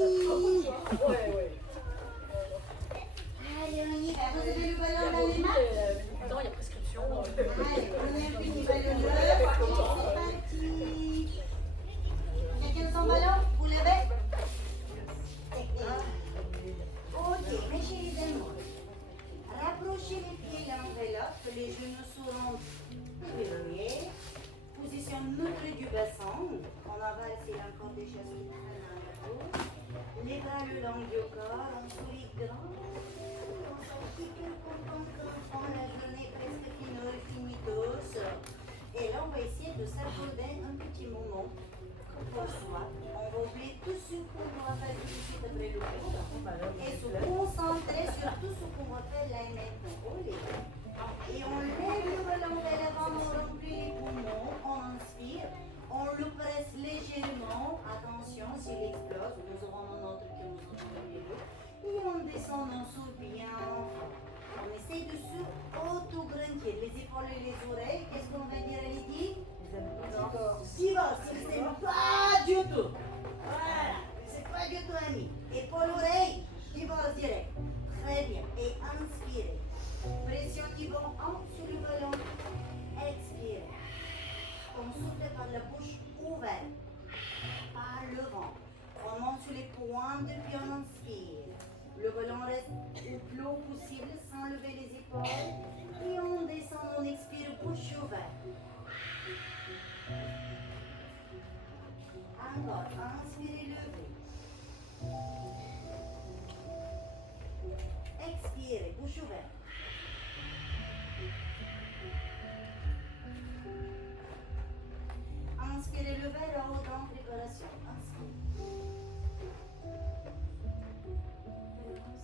parti. Allez, on y va. Vous avez le ballon dans les mains? Non, il y a prescription. Allez, prenez un petit ballon bleu. C'est parti. Chacun son ballon? Vous l'avez? Ok, mes chéris d'amour. Rapprochez les pieds l'enveloppe, les genoux seront déverrouillés. Position neutre du bassin. En aval, c'est encore des choses qui traînent dans la peau. Les bras le long du corps, on sourit grand. On s'en fiche content qu'on la journée presque finitos. Et là, on va essayer de s'accorder un petit moment pour soi. On va oublier tout ce qu'on va faire ici après le cours et se concentrer sur tout ce qu'on va faire là et maintenant. Et on lève le ballon vers l'avant, on remplit les poumons, on inspire, on le presse légèrement. Attention, s'il explose, nous aurons un autre qui nous entendra. Et on descend, on souffle bien. On essaie de se auto-grandir, les épaules et les oreilles. Qu'est-ce qu'on va dire à Lydie? Divorce, c'est pas du tout. Voilà, c'est pas du tout ami. Épaule, oreille, divorce direct. Très bien. Et inspirez. Pression niveau 1 sur le ballon. Expirez. On souffle par la bouche ouverte. Par le ventre. On monte sur les pointes de pied, on inspire. Le ballon reste le plus haut possible sans lever les épaules. Et on descend, on expire, bouche ouverte. Encore, inspirez, levez. Expirez, bouche ouverte. Inspirez, levez, en haut dans préparation. Inspirez.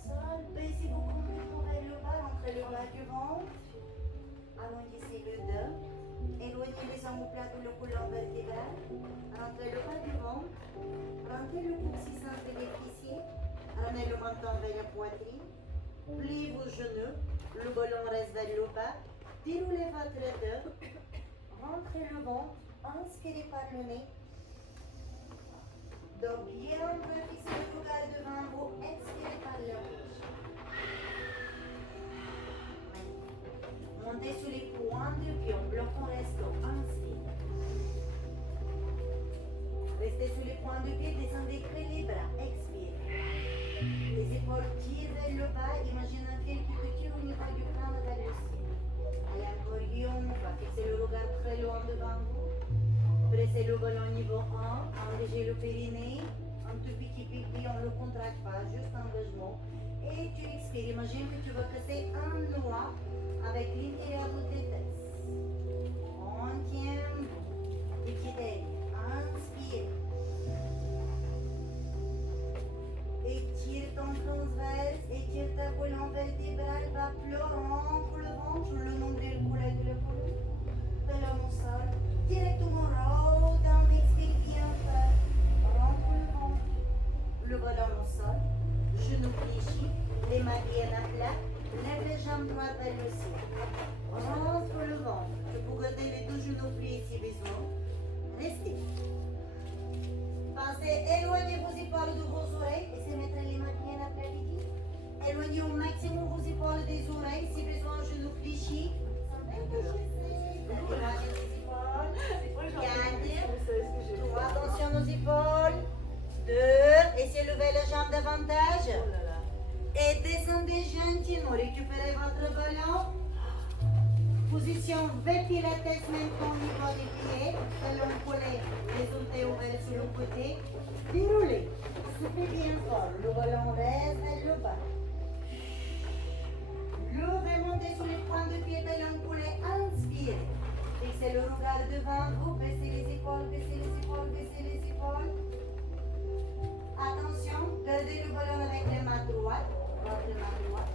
Sol, baissez vos complètement vers le bas, entrez le bas du ventre. Allongez le dos. Éloignez les omoplates ou le colonne vertébrale. Rentrez le bas du ventre. Rentrez le coccyx entre les fessiers. Ramenez le menton vers la poitrine. Pliez vos genoux. Le ballon reste vers le bas. Déroulez votre dos. Rentrez le ventre. Inspirez par le nez. Donc bien fixez le regard devant vous. Expirez par la bouche. Montez sur les pointes de pied, en bloquant resto, inspire. Restez sur les pointes de pied, descendez, créez les bras, expire. Les épaules tirent vers le bas, imagine un fil qui te tire au niveau du crâne vers le ciel. Allez encore une fois, fixez le regard très loin devant vous. Pressez le ballon niveau 1, engagez le périnée, un tout petit pipi, on ne le contracte pas, juste engagement. Et tu expires, imagine que tu vas casser un noix avec l'intérieur de tes fesses. On tient, petit aigle, inspire. Étire ton transverse, étire ta colonne vertébrale, va rompre le ventre, le nombril coulé de la colonne, ballon au sol, directement roll down, expire bien fort, rompre le ventre, le ballon au sol, genoux fléchis, les mains bien à plat. Lève les jambes droites vers le ciel. Rentre le ventre. Tu peux garder les deux genoux pliés si besoin. Restez. Pensez, éloignez vos épaules de vos oreilles. Et c'est mettre les mains bien à plat. Éloignez au maximum vos épaules des oreilles. Si besoin, genoux fléchis. Éloignez les épaules. 4, 3, attention aux épaules. 2, essayez de lever les jambes davantage. Et descendez gentiment, récupérez votre ballon. Position V pilates maintenant au niveau des pieds. Ballon collé, les orteils ouverts sur le côté. Déroulez, soufflez bien fort. Le ballon reste vers le bas. Levez, montez sur les points de pied, ballon collé, inspirez. Fixez le regard devant vous, baissez les épaules, baissez les épaules, baissez les épaules. Attention, gardez le ballon avec les mains droites. Votre main droite.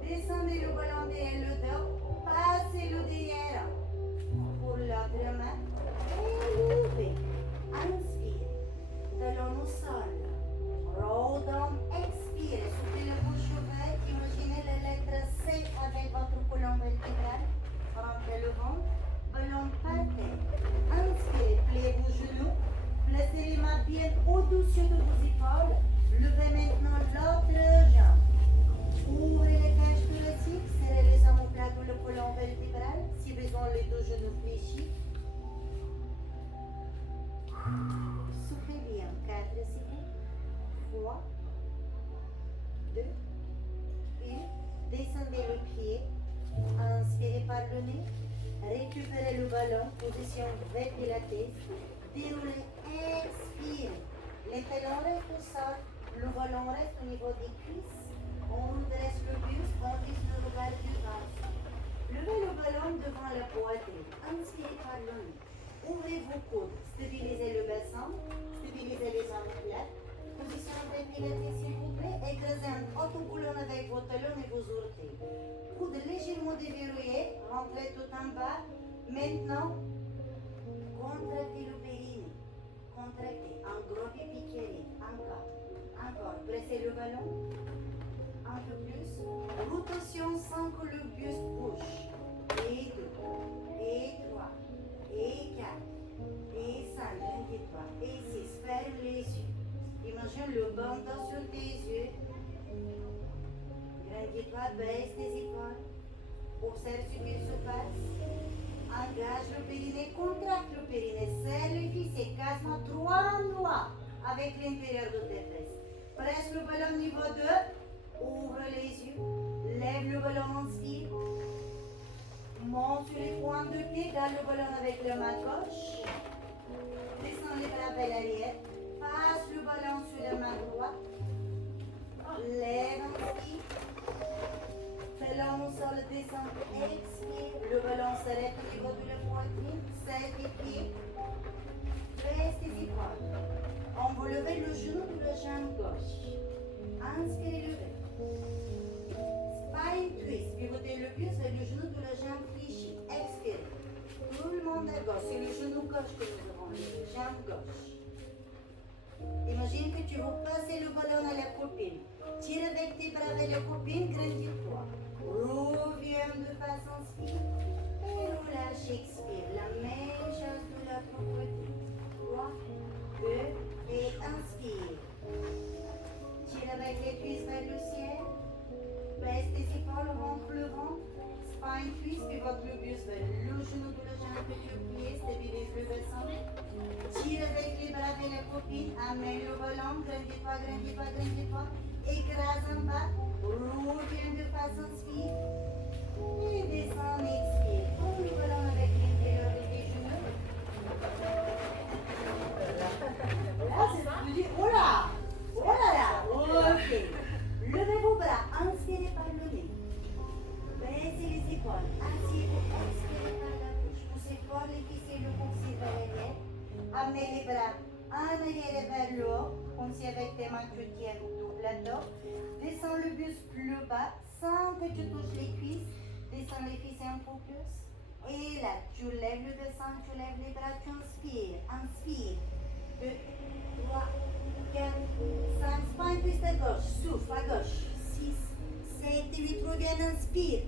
Descendez le ballon derrière le dos. Passez le derrière pour l'autre main. Et levez. Inspire. Talon au sol. Roll down. Expire. Soufflez la bouche ouverte. Imaginez la lettre C avec votre colonne vertébrale. Rentrez le ventre. Ballon par terre. Inspirez. Pliez vos genoux. Placez les mains bras bien au-dessus de vos épaules. Levez maintenant l'autre jambe. Ouvrez les cages thoraciques, serrez les omoplates ou le colon vertébral. Si besoin, les deux genoux fléchis. Soufflez bien, 4 secondes. 3, 2, 1. Descendez le pied. Inspirez par le nez. Récupérez le ballon, position V pilates. Déroulez, expire. Les talons restent au sol, le ballon reste au niveau des cuisses. On redresse le buste, on vise le regard du ventre. Levez le ballon devant la poitrine. Inspirez par le nez. Ouvrez vos coudes. Stabilisez le bassin. Stabilisez les omoplates. Position V pilates s'il vous plaît. Écrasez un autocolonne avec vos talons et vos orteils. Coude légèrement déverrouillé, rentrez tout en bas. Maintenant, contractez le périnée. Contractez, un gros pipi qui arrive. Encore. Pressez le ballon. Un peu plus. Rotation sans que le buste bouge. Et 2, et 3, et 4, et 5, et 6. Ferme les yeux. Imagine le bandeau sur tes yeux. Grandis-toi, baisse tes épaules. Observe ce qu'il se passe. Engage le périnée, contracte le périnée, serre les fessiers, casse-moi droit en droit avec l'intérieur de tes fesses. Presse le ballon niveau 2, ouvre les yeux, lève le ballon, inspire. Monte sur les pointes de pied, garde le ballon avec la main gauche. Descends les bras vers l'arrière, passe le ballon sur la main droite. Lève, inspire. Talon au sol, descend, expire. Le ballon s'arrête au niveau de la poitrine. Serre tes pieds. Presse tes épaules. On va lever le genou de la jambe gauche. Inspirez, levez. Spine twist. Pivotez le buste vers le genou de la jambe fléchie. Expirez. Tout le monde à gauche. C'est le genou gauche que nous avons levé. Jambe gauche. Imagine que tu veux passer le ballon à la copine. Tire avec tes bras vers la copine, grandis-toi. Reviens de face, inspire. Et relâche, expire. La même chose de la côté. 3, 2, et inspire. Tire avec les cuisses vers le ciel. Baisse tes épaules, rentre le ventre. Spine twist, pivote le buste vers le genou de la jambe que tu plies, stabilise le bassin. Tire avec les bras vers la copine, amène le ballon, grandis-toi. Écrase en bas, reviens de face, inspire. Et descends, expire. Prends le ballon avec l'intérieur de tes genoux. Là, c'est plus dur. Oh là! Oh là là! Ok. Levez vos bras, inspirez par le nez. Baissez les épaules, asseyez-vous, expirez par la bouche. Poussez fort les fessiers, le coude vers l'arrière. Amenez les bras en arrière et vers le haut, comme si avec tes mains tu tiens tout plateau. Descends le buste plus bas, sans que tu touches les cuisses. Descends les fessiers un peu plus. Et là, tu lèves le bassin, tu lèves les bras, tu inspires. Inspire. 2, 3, 4, 5. Spine twist à gauche. Souffle à gauche. 6, 7, 8. Reviens, inspire.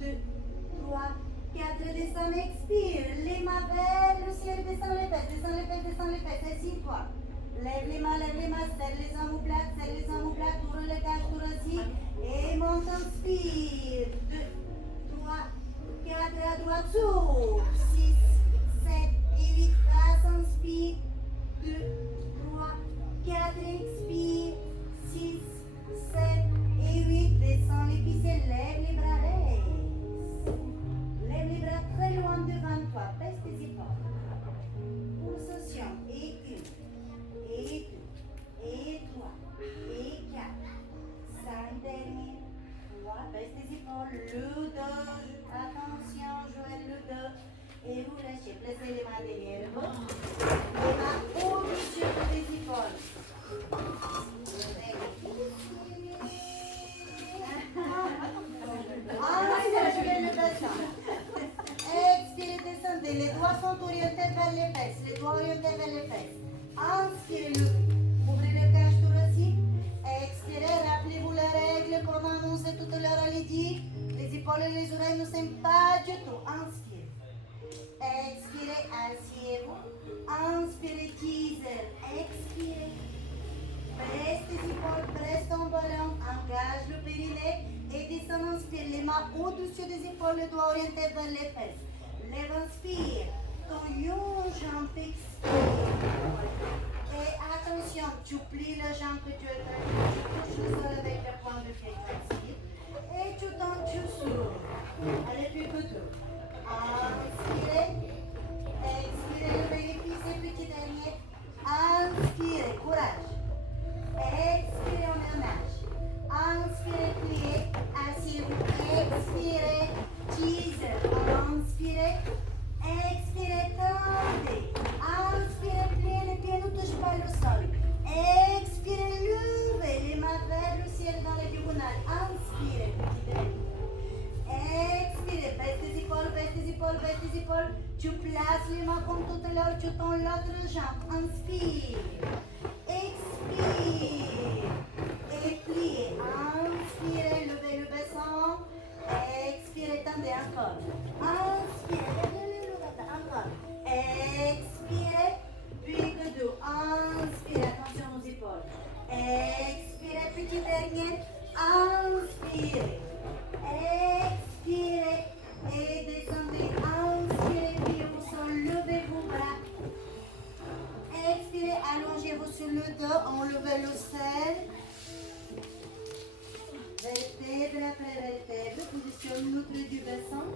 2, 3, 4. Descends, expire. Les mains vers le ciel. Descends les fesses. Assis-toi. Lève les mains, serre les omoplates, ouvre les cages thoraciques et monte, inspire. 2, 3, 4, à droite, souffle. 6, 7 et 8, passe, inspire. 2, 3, 4, expire. 6, 7 et 8, descends les fessiers, lève les bras, reste. Lève les bras très loin devant toi, baisse tes épaules. Pulsation, et 1, et 2, et 3, et 4, 5 derniers. 3, baisse tes épaules, le dos, attention, Joël, le dos. Et vous lâchez, placez les mains derrière vous. Les mains au-dessus des épaules. Inspirez le bassin. Expirez, descendez. Les doigts sont orientés vers les fesses. Inspirez, levez. Ouvrez le cage thoracique. Expirez, rappelez-vous la règle qu'on a annoncé tout à l'heure à Lydie. Les épaules et les oreilles ne s'aiment pas du tout. Inspirez. Expirez, asseyez-vous. Inspirez, teaser. Expirez. Presse tes épaules, presse ton ballon, engage le périnée et descend, inspire. Les mains au-dessus des épaules, le doigt orienté vers les fesses. Lève, inspire. Ton jambe, expire. Et attention, tu plies la jambe que tu étends, tu touches le sol avec le point de pied, tu inspires. Et tu tends, tu souffles. Allez, plus que deux. Inspirez. Expirez, levez les cuisses, petit dernier. Inspirez, courage. Expirez, on nage. Inspirez, pliez, asseyez-vous. Expirez, teaser. Inspirez. Expirez, tendez. Inspirez, pliez, les pieds ne touchent pas le sol. Expirez, levez les mains vers le ciel dans les diagonales. Inspirez, petit dernier. Expirez, baisse tes épaules, baisse tes épaules, baisse tes épaules. Tu places les mains comme tout à l'heure, tu tends l'autre jambe. Inspire. Expire. Et pliez. Inspirez, levez le bassin. Expirez, tendez encore. Inspirez, levez le bassin encore. Expirez, puis que deux. Inspirez, attention aux épaules. Expirez, petit dernier. Inspirez. Expirez et descendez. Inspirez, puis au sol, levez vos bras. Expirez, allongez-vous sur le dos, enlevez le sel. Vertèbre après vertèbre, position neutre du bassin.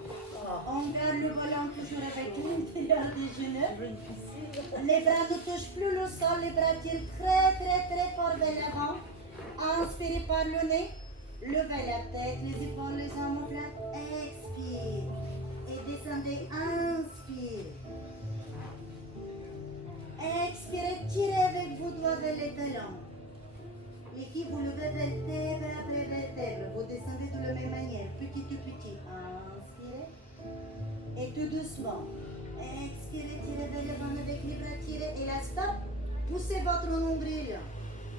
On garde le ballon toujours avec l'intérieur des genoux. Les bras ne touchent plus le sol, les bras tirent très fort vers l'avant. Inspirez par le nez. Levez la tête, les épaules, les jambes plates. Expire. Et descendez. Inspire. Expirez, tirez avec vos doigts vers les talons. Les filles, vous levez vertèbre après vertèbre. Vous descendez de la même manière, petit à petit. Inspirez. Et tout doucement. Expirez, tirez vers l'avant avec les bras tirés. Et là, stop. Poussez votre nombril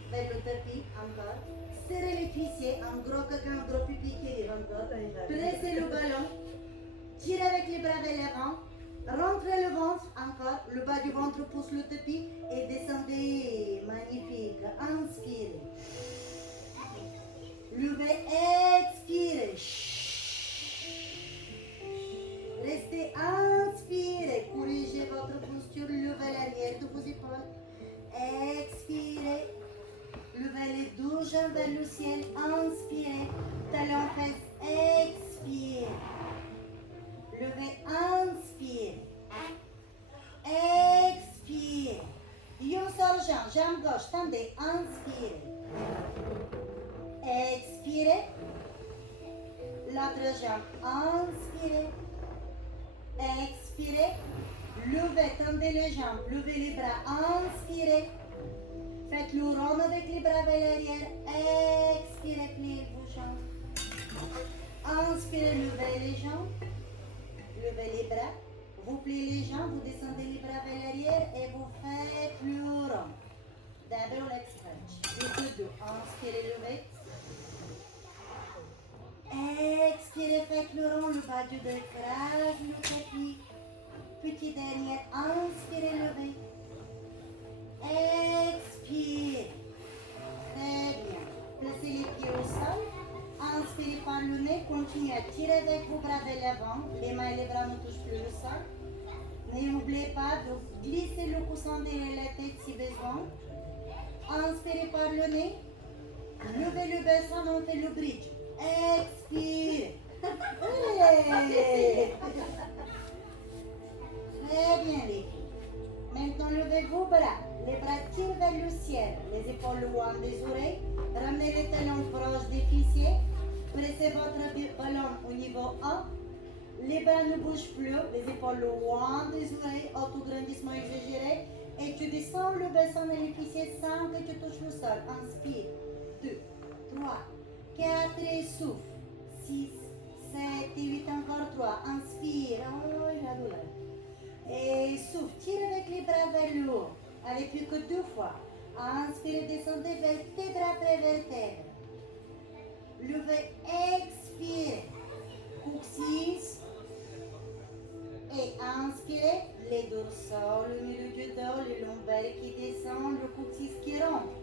vers le tapis. Encore. Serrez les cuissiers, un gros caca, un gros pipi qui arrive encore. Pressez le ballon. Tirez avec les bras vers l'avant. Rentrez le ventre, encore. Le bas du ventre pousse le tapis et descendez. Magnifique. Inspirez. Levez, expirez. Restez, inspirez. Corrigez votre posture. Levez l'arrière de vos épaules. Expirez. Levez les deux jambes vers le ciel. Inspirez. Talons fesses. Expirez. Levez. Inspire. Expire. Une seule jambe. Jambe gauche. Tendez. Inspirez. Expirez. L'autre jambe. Inspirez. Expirez. Levez. Tendez les jambes. Levez les bras. Inspirez. Faites le rond avec les bras vers l'arrière. Expirez, pliez vos jambes. Inspirez, levez les jambes. Levez les bras. Vous pliez les jambes, vous descendez les bras vers l'arrière et vous faites le rond. D'abord l'extrême. Deux, deux. Inspirez, levez. Expirez, faites le rond, le bas du dos écrase le tapis. Petit derrière. Inspirez, levez. Expire. Très bien. Placez les pieds au sol. Inspirez par le nez. Continuez à tirer avec vos bras vers l'avant. Les mains et les bras ne touchent plus le sol. N'oubliez pas de glisser le coussin derrière la tête si besoin. Inspirez par le nez. Levez le bassin, on fait le bridge. Expire. Très bien les filles. Maintenant, levez vos bras. Les bras tirent vers le ciel. Les épaules loin des oreilles. Ramenez les talons proches des fessiers. Pressez votre ballon au niveau 1. Les bras ne bougent plus. Les épaules loin des oreilles. Autograndissement exagéré. Et tu descends le bassin et les fessiers sans que tu touches le sol. Inspire. 2, 3, 4 et souffle. 6, 7 et 8. Encore 3. Inspire. Oh, la douleur. Et souffle, tire avec les bras vers le haut. Allez, plus que 2 fois. Inspirez, descendez vertèbre après vertèbre. Levez, expirez. Coccyx. Et inspirez les dorsaux, le milieu du dos, le lombaire qui descend, le coccyx qui rentre.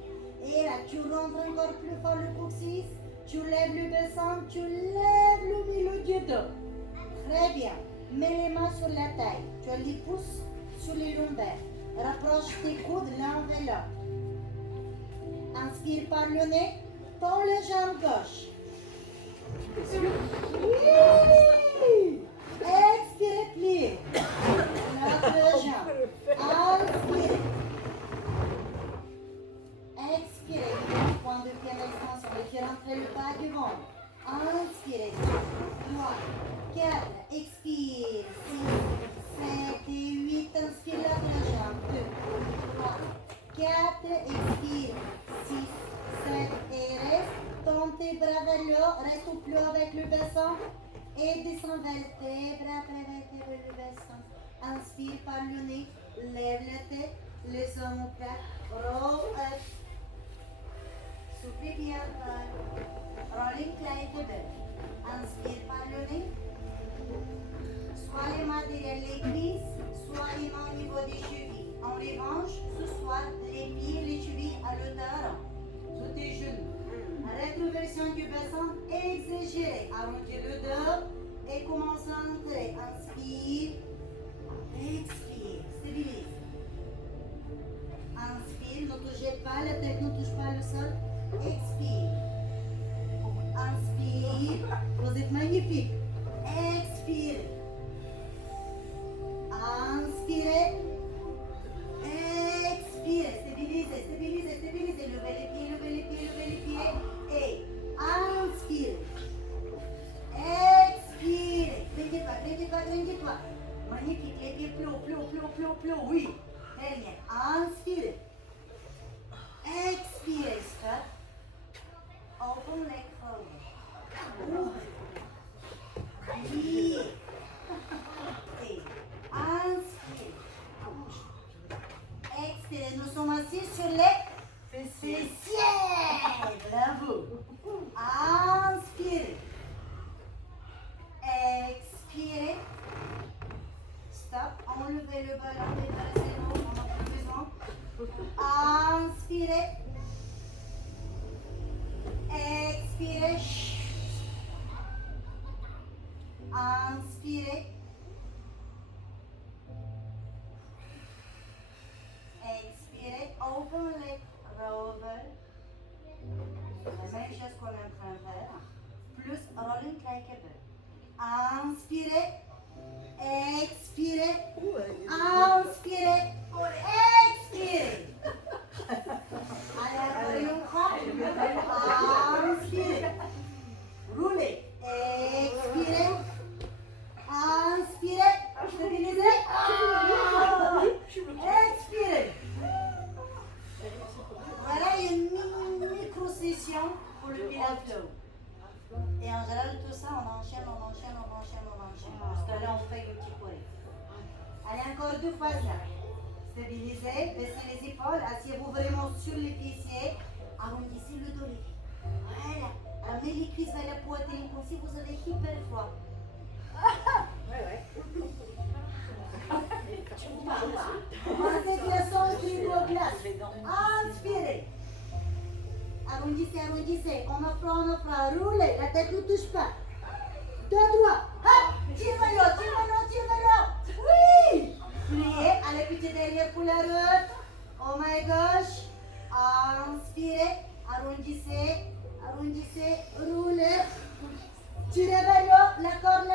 Et là, tu rentres encore plus fort le coccyx, tu lèves le bassin, tu lèves le milieu du dos. Très bien. Mets les mains sur la taille, tu les pouces sur les lombaires. Rapproche tes coudes l'un vers l'autre. Inspire par le nez, tends les jambes gauche. Oui. Expirez, pliez. L'autre jambe. Inspirez. Expirez. Point de pied en extension. Et puis rentrez le bas du ventre. Inspirez. 3, 4. Expire. 6, 7 et 8. Inspire l'autre jambe. 2, 3, 4. Expire. 6, 7 et reste. Tends tes bras vers le haut. Reste au plus haut avec le bassin. Et descends vertèbre après vertèbre le bassin. Inspire par le nez, lève la tête, les omoplates, roll up. Soufflez bien fort. Rolling climb. Inspire par le nez. Soit les mains derrière les cuisses, soit les mains au niveau des chevilles. En revanche, ce soir, les pieds et les chevilles à l'auteur sous tes genoux. Rétroversion du bassin exagérée. Arrondis le dos et commence à entrer. Inspire. Expire. Stabilise. Inspire. Ne touchez pas, la tête ne touche pas le sol. Expire. Inspire. Vous êtes magnifique. Expire. Inspirez. Expirez. Stabilisez, stabilisez, stabilisez. Levez les pieds, levez les pieds, levez les pieds. Et inspire. Expire. Grinchez pas, grinchez pas, grinchez pas. Magnifique. Les pieds plus haut, plus haut, plus haut, plus haut, plus haut. Oui. Très bien. Inspire. Expire. Stop. Open leg forward. Ouvre. Pliez. Et inspire. Expirez. Nous sommes assis sur les fessiers. Bravo. Inspirez. Expirez. Stop. Enlevez le ballon. Déplacez-le. On n'a plus besoin. Inspirez. Expirez. Inspirez. Expirez. Open leg rover. La même chose qu'on est en train de faire. Plus rolling like a bird. Inspirez. Expirez. Inspirez. Expirez. Allez, encore une fois. Inspirez. Roulez. Expirez. Inspirez. Stabilisez. Expirez. Voilà une micro-session pour le pilates flow. Et en général, tout ça, on enchaîne. Parce que là, on fait le petit poulet. Allez, encore 2 fois ça. Stabilisez, baissez les épaules, asseyez-vous vraiment sur les fessiers. Arrondissez le dos. Voilà. Ramenez les cuisses vers la poitrine comme si vous avez hyper froid. Ouais. Concentration sur glace. Inspirez. Arrondissez. On a froid. Roulez. La tête ne touche pas. Dos droit. Hop. Tire-le. Oui. Pliez. Allez, pitez derrière pour la route. Oh my gosh. Inspirez. Arrondissez. Roulez. Tirez vers le haut. La corde.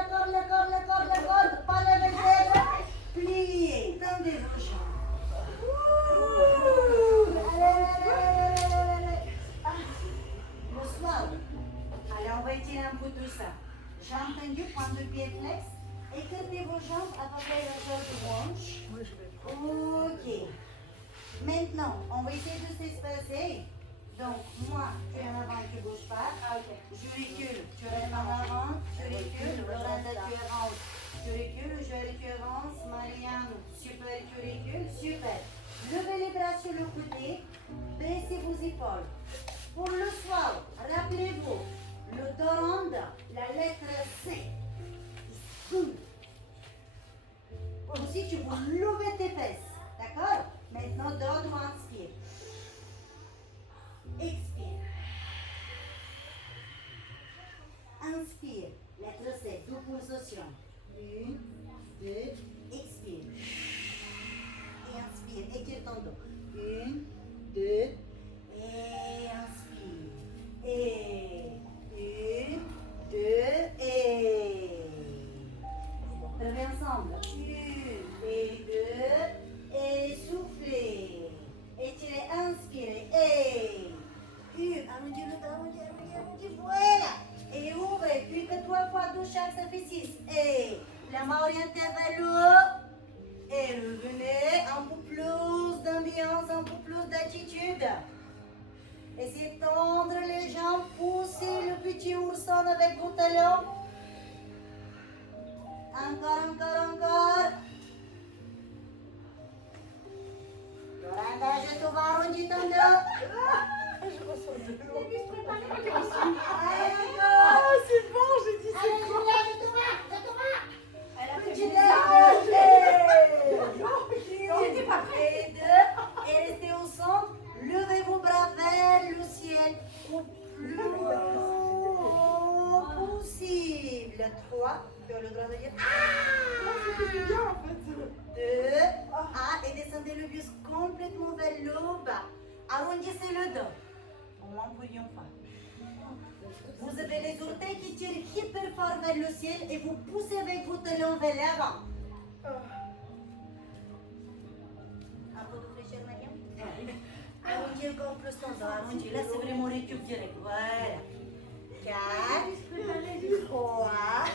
Pas la vertèbre. Pliez. Tendez vos jambes. Allez. Le soir. Allez, on va étirer un peu tout ça. Jambes tendues, pointe de pied flex. Écartez vos jambes à peu près la hauteur du hanche. Ok. Maintenant, on va essayer de s'espacer. Donc, moi, tu es en avant, tu ne bouges pas. Je recule, tu restes en avant, tu recules. Lorenda, tu avances, tu recules. Je avance. Marianne, super, tu recules. Super. Levez les bras sur le côté. Baissez vos épaules. Pour le soir, rappelez-vous, le doranda, la lettre C. Aussi, tu vas lever tes fesses. D'accord? Maintenant, dos droit, inspire. Expire. Inspire. Lettre 7, deux pulsations. 1, 2, expire. Et inspire. Étire ton dos. 1, 2, et inspire. Et 1, 2, et. Reviens ensemble. 1 et 2, et soufflez. Étirez, inspirez. Et 1, arrondis le dos, arrondis, voilà. Et ouvrez, puis que 3 fois 12 chaque, ça fait 6. Et la main orientée vers le haut. Et revenez, un peu plus d'ambiance, un peu plus d'attitude. Essayez de tendre les jambes, poussez le petit ourson avec vos talons. Encore. Yoranda, je te vois arrondi ton dos. Je ressens de l'eau. Allez, encore. Ah, c'est bon, j'ai dit c'est Allez, quoi? je te vois. Elle a fait Petit des déroulé. pas prêt. Et 2. Et restez au centre. Levez vos bras vers le ciel. Au plus haut possible. 3. Tu as le droit de dire C'était bien en fait. 2. Et descendez le buste complètement vers le bas. Arrondissez le dos. On m'empouillons pas. Vous avez les orteils qui tirent hyper fort vers le ciel et vous poussez avec vos talons vers l'avant. Un peu de fraîcheur, Mariam? Arrondis encore plus ton dos. Arrondis. Là, c'est vraiment récup direct. Voilà. 4, 3,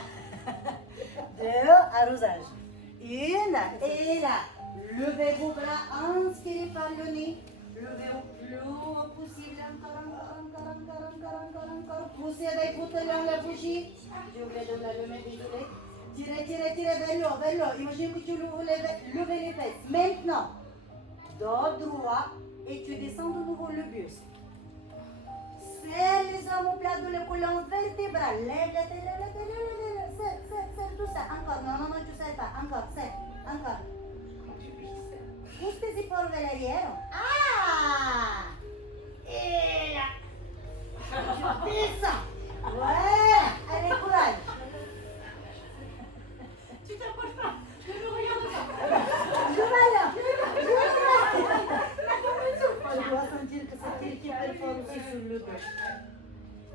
2, arrosage. 1, et là. Levez vos bras, inspirez par le nez. Levez au plus haut possible. Encore. Poussez avec vos talons la bougie. J'ai oublié de la lever, désolé. Tirez vers le haut. Imaginez que tu levez les fesses. Maintenant, dos droit et tu descends de nouveau le buste. Serre les omoplates de l'épaule vertébrale. Lève la tête, serre tout ça. Encore, non, tu ne serres pas. Encore, serre. Encore. Pousse tes épaules vers l'arrière. Et là. Tu descends. Voilà. Allez, courage. Tu t'approches pas. Ne me regarde pas. Je vais là. Je dois sentir que ça tire qui performe aussi sur le dos.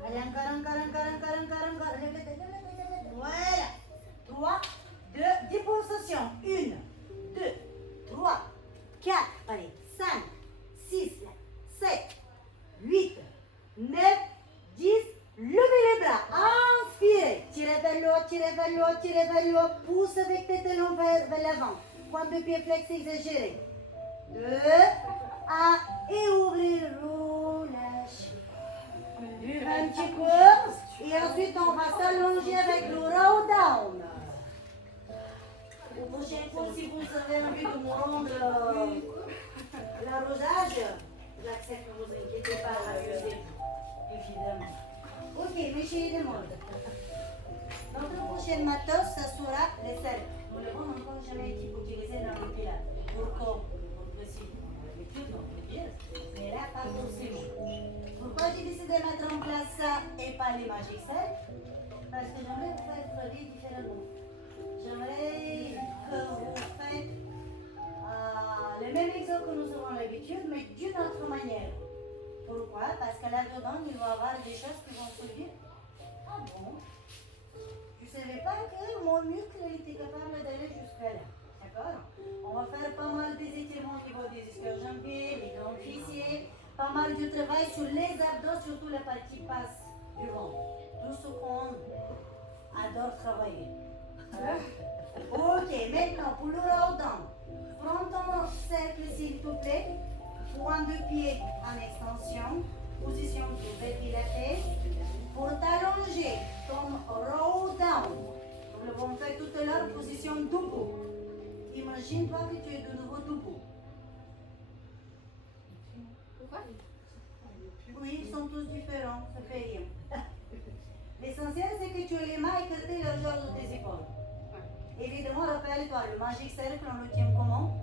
Allez, encore. Voilà. 3, 2, 10 pulsations. 1, 2, 3, 4, allez, 5, 6, 7, 8, 9, 10. Levez les bras. Inspirez. Tirez vers le haut. Pousse avec tes talons vers l'avant. Pointe de pied flex exagéré. 2, 1, et ouvrez, relâchez. Un petit peu. Et ensuite, on va s'allonger avec le roll down. Au prochain coup, si vous avez envie de me rendre l'arrosage, j'accepte, ne vous inquiétez pas, évidemment. Ok, mes chéris de mode. Notre prochaine matos, ça sera les selles. Nous l'avons encore jamais utilisé dans le pilates. Pour précis, on a l'habitude, on peut dire, mais là, pas forcément. Pourquoi j'ai décidé de mettre en place ça et pas les magic cells? Parce que j'aimerais vous faire travailler différemment. J'aimerais que vous faites les mêmes exos que nous avons l'habitude, mais d'une autre manière. Pourquoi? Parce que là-dedans, il va y avoir des choses qui vont se dire. Ah bon? Je ne savais pas que mon muscle était capable d'aller jusqu'à là. D'accord? On va faire pas mal des étirements au niveau des ischio-jambiers, les grands fessiers, pas mal de travail sur les abdos, surtout la partie basse du ventre. Tout ce qu'on adore travailler. Ok, maintenant pour le roll down, prends ton cercle s'il te plaît, point de pied en extension, position de pilates, pour t'allonger ton roll down. Nous l'avons fait tout à l'heure, position debout. Imagine-toi que tu es de nouveau debout. Pourquoi? Oui, ils sont tous différents, ça fait rien. L'essentiel, c'est que tu aies les mains écartées largeur de tes épaules. Évidemment, rappelle-toi, le magique cercle, on le tient comment?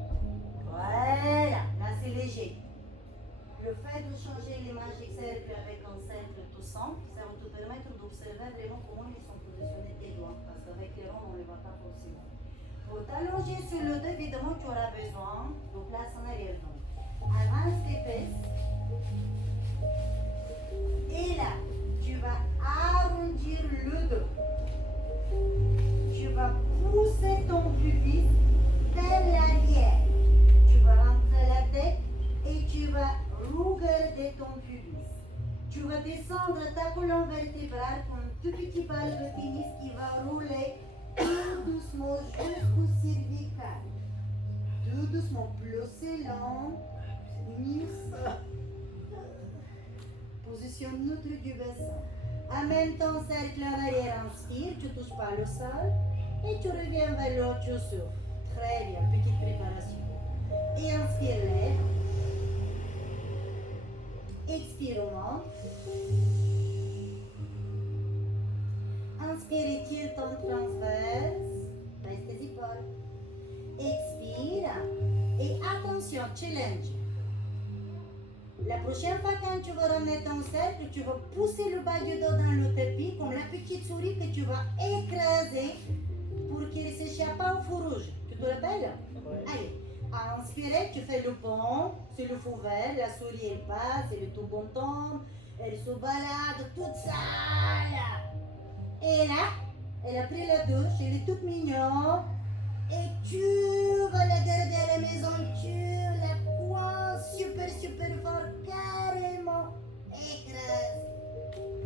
Voilà, là c'est léger. Le fait de changer les magiques cercles avec un cercle tout simple, ça va te permettre d'observer vraiment comment ils sont positionnés tes doigts, parce qu'avec les ronds, on ne les voit pas forcément. Pour t'allonger sur le dos, évidemment, tu auras besoin de place en arrière. Donc, avance tes fesses. Et là, tu vas arrondir le dos. Tu vas pousser ton pubis vers l'arrière. Tu vas rentrer la tête et tu vas regarder ton pubis. Tu vas descendre ta colonne vertébrale comme un tout petit balle de tennis qui va rouler tout doucement jusqu'au cervical. Tout doucement, plus c'est lent, mieux c'est. Positionne neutre du bassin. Amène ton cercle en arrière, inspire, tu ne touches pas le sol. Et tu reviens vers l'autre, tu souffles. Très bien, petite préparation. Et inspire, lève. Expire, on monte. Inspire, étire ton transverse. Baisse tes épaules. Expire. Et attention, challenge. La prochaine fois quand tu vas ramener ton cercle, tu vas pousser le bas du dos dans le tapis comme la petite souris que tu vas écraser pour qu'il ne s'échappe pas au feu rouge. Tu te rappelles? Allez, à inspirer, tu fais le pont, c'est le feu vert, la souris elle passe, elle est tout contente, elle se balade toute sale. Et là, elle a pris la douche, elle est toute mignonne. Et tu vas la garder à la maison, tu la coinces super fort, carrément écrase.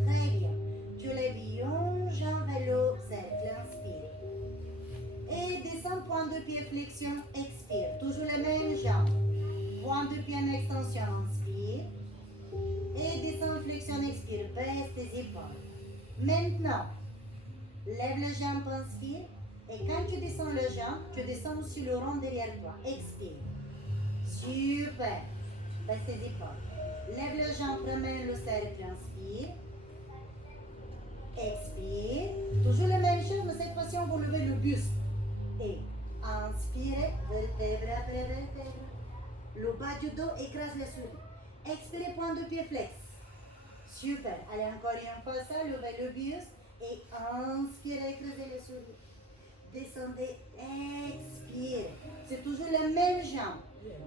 Très bien. Tu lèves une jambe vers le cercle, inspire. Et descends, point de pied, flexion, expire. Toujours la même jambe. Point de pied en extension, inspire. Et descends, flexion, expire. Baisse tes épaules. Maintenant, lève la jambe, inspire. Et quand tu descends le jambe, tu descends sur le rond derrière toi. Expire. Super. Baisse tes épaules. Lève le jambe, ramène le cercle, inspire. Expire. Toujours la même chose, mais cette fois-ci, on va lever le buste. Et inspirez, vertèbre après vertèbre. Le bas du dos écrase la souris. Expirez, point de pied flex. Super. Allez, encore une fois ça, levez le buste. Et inspirez, écrasez la souris. Descendez, expire. C'est toujours la même jambe.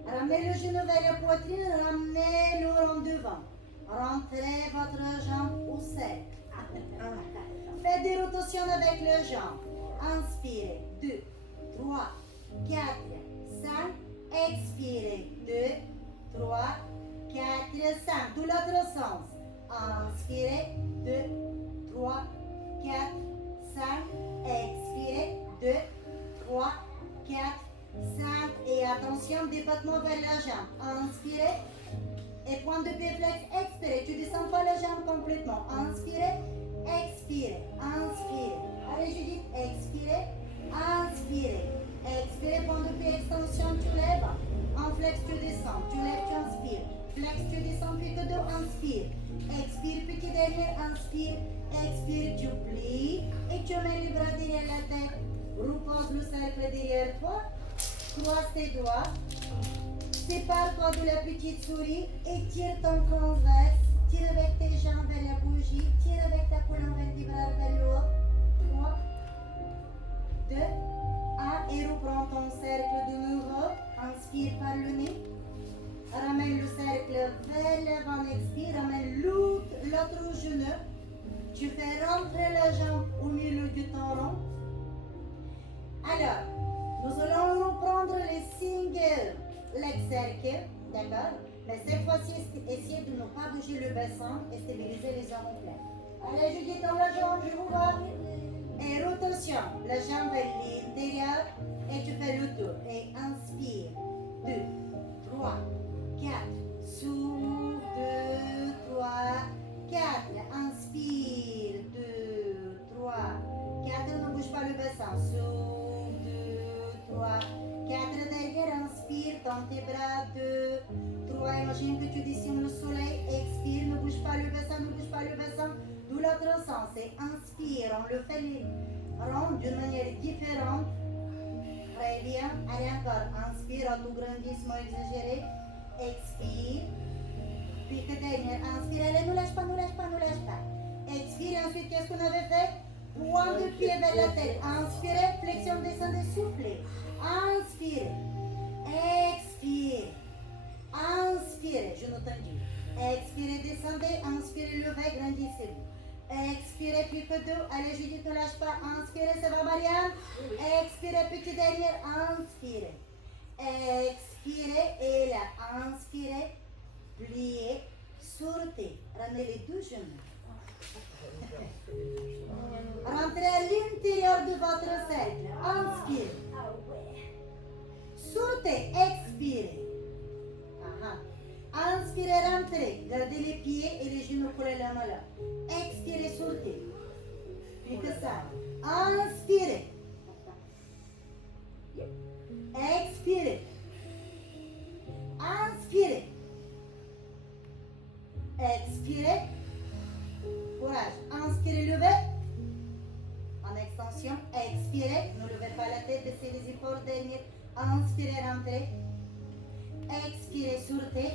Ramenez le genou vers la poitrine, ramenez le rond devant. Rentrez votre jambe au cercle. Faites des rotations avec le jambe. Inspirez. 2, 3, 4, 5. Expirez. 2, 3, 4, 5. De l'autre sens. Inspirez. 2, 3, 4, 5. Expirez. 2, 3, 4, 5. Et attention, débattement vers la jambe. Inspirez. Et point de pied flex, expirez. Tu ne descends pas la jambe complètement. Inspirez, expirez, inspirez. Allez Judith, expirez, inspirez. Expirez, point de pied, extension, tu lèves. En flex, tu descends. Tu lèves, tu inspires. Flex, tu descends, puis que dos, inspire. Expire, petit derrière, inspire. Expire, tu plies. Et tu mets les bras derrière la tête. Repose le cercle derrière toi. Croise tes doigts. Sépare-toi de la petite souris et tire ton transverse. Tire avec tes jambes vers la bougie. Tire avec ta colonne vertébrale vers le haut. 3, 2, 1. Et reprends ton cercle de nouveau. Inspire par le nez. Ramène le cercle vers l'avant. Expire. Ramène l'autre genou. Tu fais rentrer la jambe au milieu du tendon. Alors, nous allons reprendre les singles leg circle, d'accord? Mais cette fois-ci, essayez de ne pas bouger le bassin et stabiliser les jambes en plein. Allez, je dis dans la jambe, je vous vois. Et rotation, la jambe vers l'intérieur et tu fais le tour. Et inspire. 2, 3, 4. Souffle. 2, 3, 4. Inspire. 2, 3, 4. Ne bouge pas le bassin. Souffle. 2, 3, 4 derrière, inspire, dans tes bras, 2, 3, imagine que tu dessines le soleil, expire, ne bouge pas le bassin, ne bouge pas le bassin, de l'autre sens, et inspire, on le fait les ronds d'une manière différente, Très bien. Allez encore. Inspire, autograndissement exagéré. Expire. Puis que dernière. Inspire. Allez, ne lâche pas, ne lâche pas, ne lâche pas. Expire. Ensuite, qu'est-ce qu'on avait fait? Point de pied vers la tête. Inspirez. Flexion, descendez, soufflez. Inspirez. Expire. Inspirez. Je n'entends. Expirez, descendez. Inspirez, levez, grandissez-vous. Expirez, plus que deux. Allez, Judith, ne lâche pas. Inspirez, ça va, Marianne? Expirez, petit derrière. Inspirez. Expirez. Et là, inspirez. Pliez. Sortez. Ramenez les deux genoux. Rentrez à l'intérieur de votre cercle. Inspirez. Sortez. Expirez. Inspirez, rentrez. Gardez les pieds et les genoux collés la main là. Expirez, sortez. Plus que ça. Inspirez. Expirez. Inspirez. Expirez. Courage. Inspirez, levez. En extension. Expirez. Ne levez pas la tête, baissez les épaules derrière. Inspirez, rentrez. Expirez, sortez.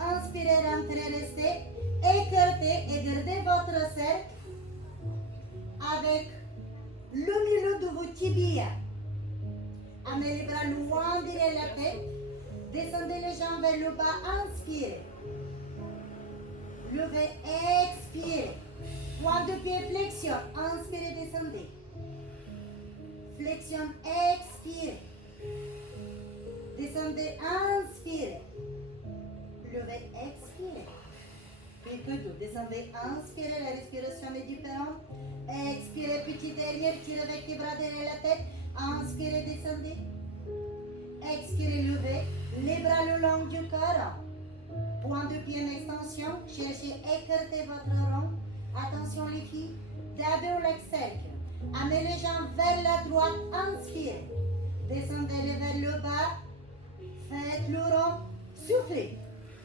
Inspirez, rentrez, restez. Écartez et gardez votre cercle avec le milieu de vos tibias. Amenez les bras loin derrière la tête. Descendez les jambes vers le bas. Inspirez. Levez, expirez. Point de pied, flexion. Inspirez, descendez. Flexion, expirez. Descendez, inspirez. Levez, expirez. Puis que tout. Descendez, inspirez. La respiration est différente. Expirez, petit derrière. Tirez avec les bras derrière la tête. Inspirez, descendez. Expirez, levez. Les bras le long du corps. Point de pied en extension. Cherchez, écartez votre rond. Attention les filles. Double leg cercle. Amenez les jambes vers la droite. Inspirez. Descendez-les vers le bas. Faites le rond. Soufflez.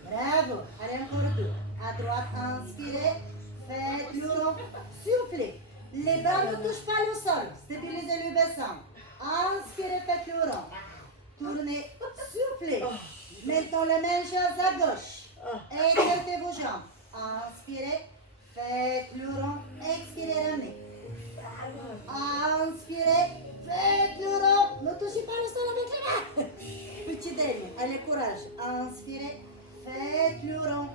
Bravo. Allez, encore deux. À droite, inspirez. Faites le rond. Soufflez. Les bras ne touchent pas le sol. Stabilisez le bassin. Inspirez, faites le rond. Tournez, soufflez. Mettons les mêmes choses à gauche. Écartez vos jambes. Inspirez. Faites le rond. Expirez, ramenez. Inspirez. Faites le rond. Ne touchez pas le sol avec les mains. Petit dernier. Allez, courage. Inspirez. Faites le rond.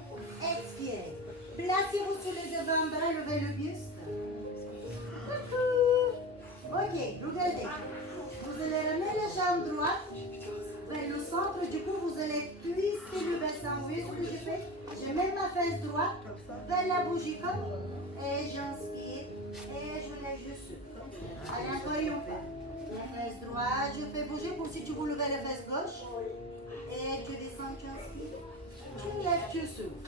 Expirez. Placez-vous sous les avant-bras. Levez le buste. Ok, regardez. Vous allez ramener la jambe droite vers le centre. Du coup, vous allez twister le bassin. Vous voyez ce que je fais? Je mets ma fesse droite vers la bougie comme. Et j'inspire. Et je lève dessus. Allez, encore une fois. La fesse droite, je fais bouger pour si tu veux lever la fesse gauche. Et tu descends, tu inspires. Tu lèves, tu souffles.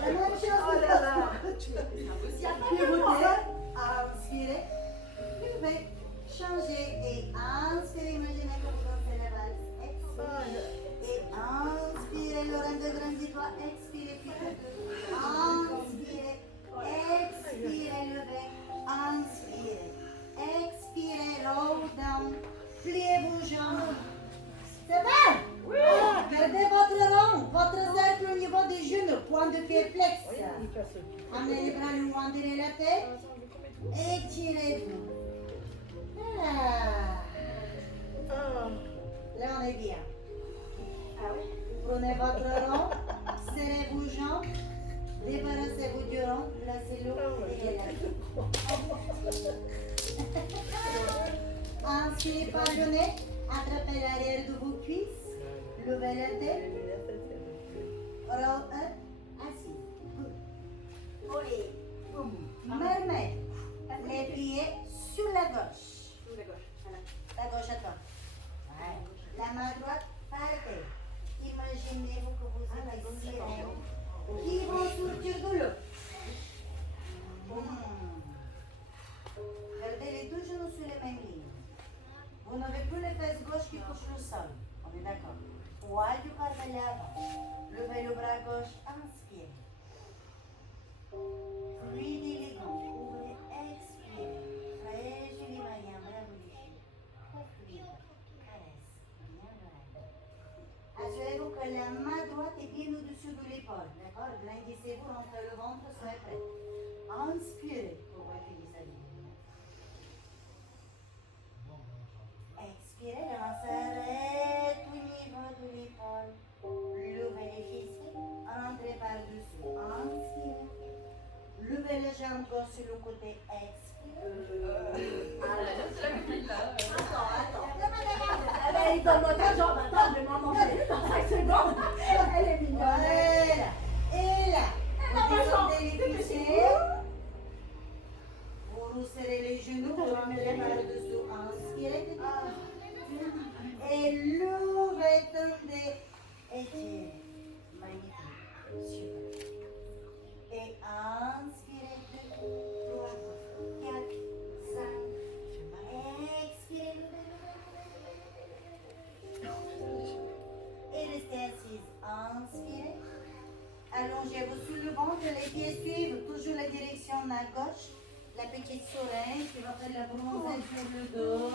La même chose. Puis vous inspirez. Levez. Changez et inspirez. Imaginez comme vous dansez la valse. Expirez. Et inspirez. L'oreille de grandit-toi. Expirez. Inspirez. Expirez. Levez. Inspirez. Expirez. Roll down. Pliez vos jambes. C'est bon? Oui. Gardez votre rond, votre cercle au niveau des genoux. Point de pied flex. Amenez les bras loin derrière la tête. Étirez-vous. Là, on est bien. Prenez votre rond. Serrez vos jambes. Débarrassez-vous du rond. Placez-le et là. Inspirez par le nez. Attrapez l'arrière de vos cuisses. Levez la tête. Roll up. Assis. Mermaid. Les pieds sur la gauche. La gauche à toi. Ouais. La main droite par terre. Imaginez-vous que vous êtes sirènes qui vont sortir de l'eau. Gardez les deux genoux sur les mêmes lignes. Vous n'avez plus les fesses gauches qui touchent le sol. On est d'accord. Poil du corps vers Grandissez-vous, rentrez le ventre, soyez prêts. Inspirez pour retenir sa vie. Expirez, le ventre s'arrête au niveau de l'épaule. Levez les fessiers, rentrez par-dessus. Inspirez. Levez les jambes gauche sur le côté. Expirez. Attends. Elle est dans mon jambe. Attends, je vais m'en manger dans 5 secondes. Elle est mignonne. Voilà. Et là, vous descendez les fessiers. Vous resserrez les genoux, vous remettez par-dessous. Inspirez. Et levez, tendez. Étirez. Magnifique. Super. Et inspirez. 2, 3, 4, 5. Expirez. Et restez assise. Inspirez. Allongez-vous sous le ventre, les pieds suivent toujours la direction de la gauche. La petite souris qui va faire la bronzée sur le dos.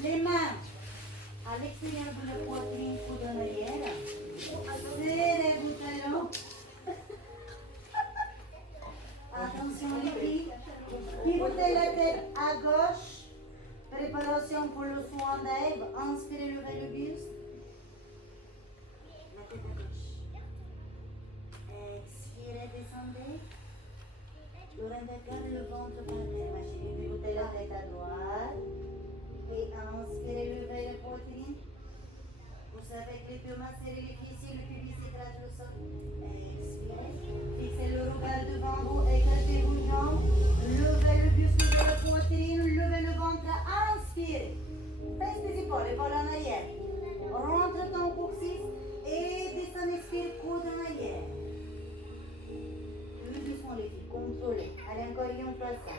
Les mains à l'extérieur de la poitrine, coude en arrière. Serrez vos talons. Attention les pieds. Pivotez la tête à gauche. Préparation pour le soin d'Ève. Inspirez, levez le buste. La tête à gauche. Expirez, descendez. Regardez le ventre par terre, ma chérie. Pivotez la tête à droite. Et inspirez, levez la poitrine. Vous savez que les deux mains serrez les fessiers, le pubis s'écrase le sol. Expirez. Fixez le regard devant vous, écartez vos jambes. Levez le buste, levez la poitrine, levez le ventre. Inspirez. Baisse les épaules en arrière. Rentre ton coccyx et descend, expire, coude en arrière. Plus doucement les filles, contrôlez. Allez encore une fois ça.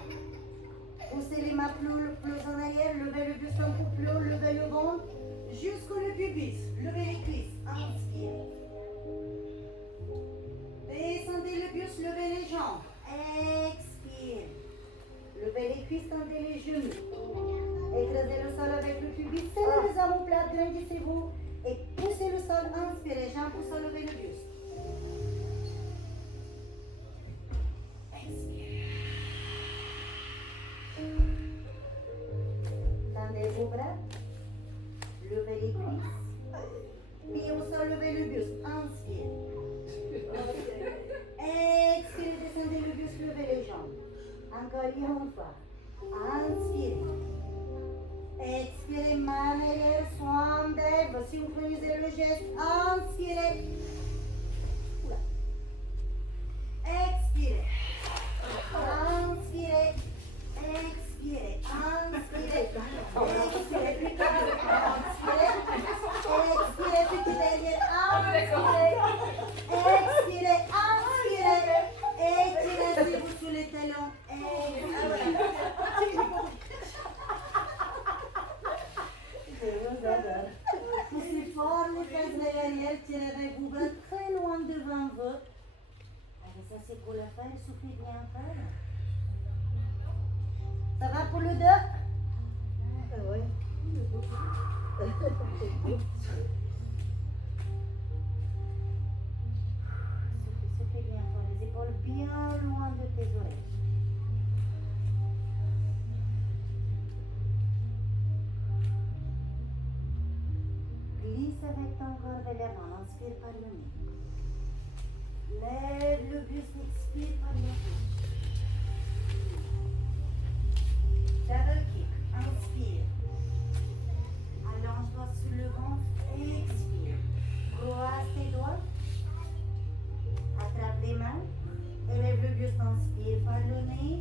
Poussez les mains plus en arrière, levez le buste un peu plus haut, levez le ventre jusqu'au le pubis. Levez les cuisses. Inspire. Descendez le buste, levez les jambes. Expire. Levez les cuisses, tendez les genoux. Écrasez le sol avec le pubis. Serrez les omoplates, grandissez-vous. Et poussez le sol. Inspirez. Jambes poussent, levez le buste. Expire. Tendez vos bras. Levez les cuisses. Pieds au sol, levez le buste. Inspire. Expirez, descendez le buste, levez les jambes. Encore une fois. Inspirez. Expirez, main en arrière, soin d'Ève. Synchronisez le geste. Inspirez. Oula. Expirez. Inspirez. Expirez. Inspirez. Expirez. Plus calme. Inspirez. Expirez. Plus derrière. Inspirez. Expirez. Inspirez. Étirez-vous sous les talons. Expirez. Poussez fort les fesses derrière, tirez vos bras très loin devant vous. Allez, ça c'est pour le faire, soufflez bien fort. Ça va pour le dos? Oui. Soufflez bien fort, les épaules bien loin de tes oreilles. Glisse avec ton corps vers l'avant, inspire par le nez. Lève le buste, expire par la bouche. Double kick, inspire. Allonge-toi sur le ventre, expire. Croise tes doigts. Attrape les mains. Élève le buste, inspire par le nez.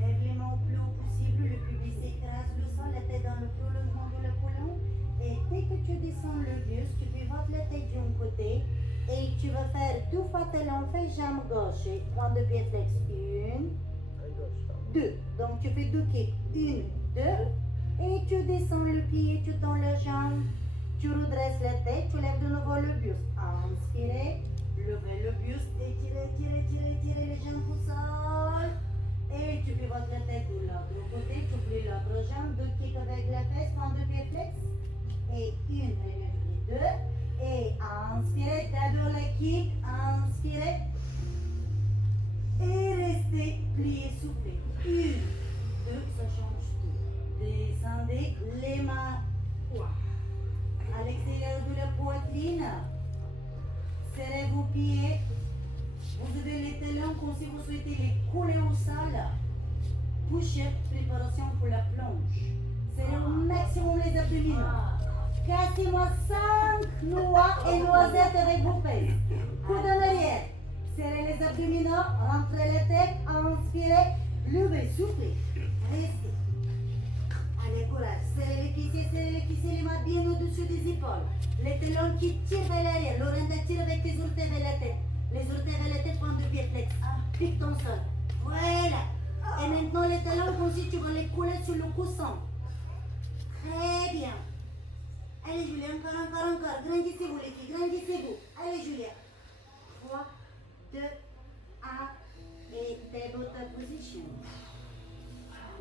Lève les mains au plus haut possible, le pubis s'écrase le sol, la tête dans le prolongement de la colonne. Et dès que tu descends le buste, tu pivotes la tête d'un côté et tu vas faire 2 fois talon, fais jambe gauche et point de pied flex. 1, 2. Donc tu fais 2 kicks. 1, 2. Et tu descends le pied, tu tends la jambe, tu redresses la tête, tu lèves de nouveau le buste. Inspirez, levez le buste, étirez, étirez les jambes au sol. Et tu pivotes la tête de l'autre côté, tu plies l'autre jambe, 2 kicks avec la fesse, point de pied flex. Et 1, 2, et pliez, soufflez. 1, 2, ça change tout. Descendez les mains à l'extérieur de la poitrine. Serrez vos pieds. Vous avez les talons comme si vous souhaitez les coller au sol. Push-up, préparation pour la plonge. Serrez au maximum les abdominaux. Cassez-moi 5 noix et noisettes avec vos fesses. Coude en arrière. Serrez les abdominaux, rentrez la tête, inspirez, levez, soufflez, restez. Allez, courage. Serrez les cuissiers, les mains bien au-dessus des épaules. Les talons qui tirent vers l'arrière. Lorenta tire avec tes orteils vers la tête. Les orteils vers la tête, prends deux pieds flex. Pique ton sol. Voilà. Et maintenant les talons comme si tu vas les couler sur le coussin. Très bien. Allez Julia, encore. Grandissez-vous les filles, grandissez-vous. Allez Julia. 3, 2, 1. Et table top position.